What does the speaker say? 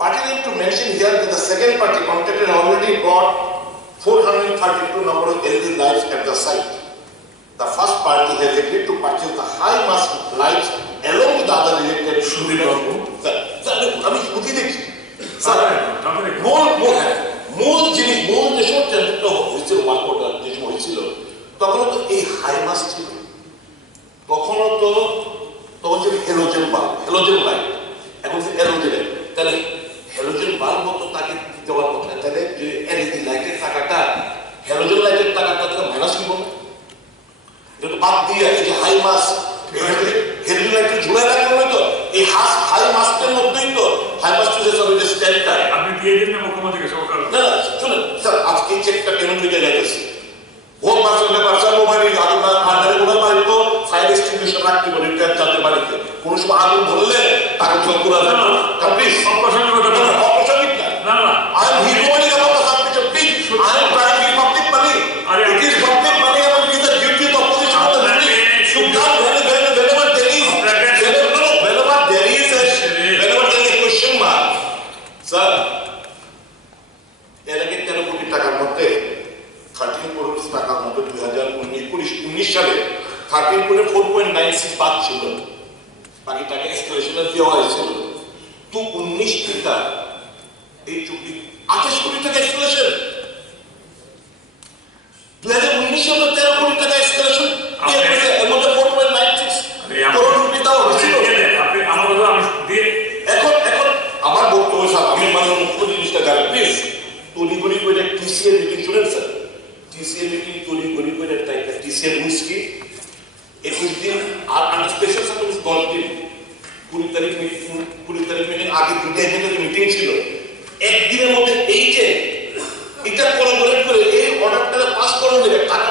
Pertinent to mention here that the second party contractor already brought 432 number of LED lights at the site. The first party has agreed to purchase the high mast lights along with other related আমি বুঝি দেখছি মূল জিনিস মূল যে সময় টেন্ডারটা হয়েছিল মার্কেটটা যে সময় হয়েছিল তখন তো এই হাই মাস্ট ছিল তখন যে হ্যালোজেন লাইট এখন যে হ্যালোজেন তাহলে হ্যালোজেন বাল্ব তো তাকে দেওয়ার কথা তাহলে যে এলইডি লাইটের টাকাটা হ্যালোজেন লাইটের টাকাটা তো মাইনাস কি বলবো যেটা বাদ দিয়ে এই যে হাই মাস হ্যালোজেন লাইটের ঝুলাই রাখতে তো এই হাই মাস্টের মধ্যেই তো হাই মাস্টের যে সব যে স্ট্যান্ডটা আপনি দিয়ে দিন না মুখ্যমন্ত্রীকে সরকার না শুনুন স্যার আজকে চেকটা পেমেন্ট হয়ে গেছে হোম মাস্টারের পার্সোনাল মোবাইল আগুন আন্ডারে কোনো বাড়ি তো ফায়ার এক্সটিংগুইশার রাখতে বলে যাদের বাড়িতে কোনো সময় আগুন ধরলে তাকে জল পুরা যাবে না প্লিজ অপ্রাসঙ্গিক কথা বলুন অপ্রাসঙ্গিক না I am humanity about the subject please I am trying to public money it is public money এবং it is the duty of opposition of the ministry should come whenever there is a question mark sir এর আগে 13 কোটি টাকার মধ্যে 13 কোটি টাকার মধ্যে 2019 সালে 13 কোটি 4.96 বাদ ছিল বাকি টাকা এক্সপ্রেশনে দেওয়া হয়েছিল তো 19 টাকা এই 28 কোটি টাকা এক্সপ্রেশন 2019 সালে 13 কোটি টাকা এক্সপ্রেশন এর মধ্যে 4.96 করোড় টাকা হয়েছিল আপনি আমার কথা আমি দিয়ে এখন আমার বক্তব্য স্যার আমি মাননীয় মুখ্যমন্ত্রী জিনিসটা জানেন প্লিজ তড়িঘড়ি করে টিসিএল মিটিং শুনেন স্যার টিসিএল মিটিং তড়িঘড়ি করে একটা টিসিএল উইসকি 21 দিন আর স্পেশাল সার্ভিস 10 দিন 20 তারিখ মিটিং আগে 2 দিনের মিটিং ছিল একদিনের মধ্যে এই যে এটা কোলাবোরেট করে এই অর্ডারটা পাস করানো যাবে টাকা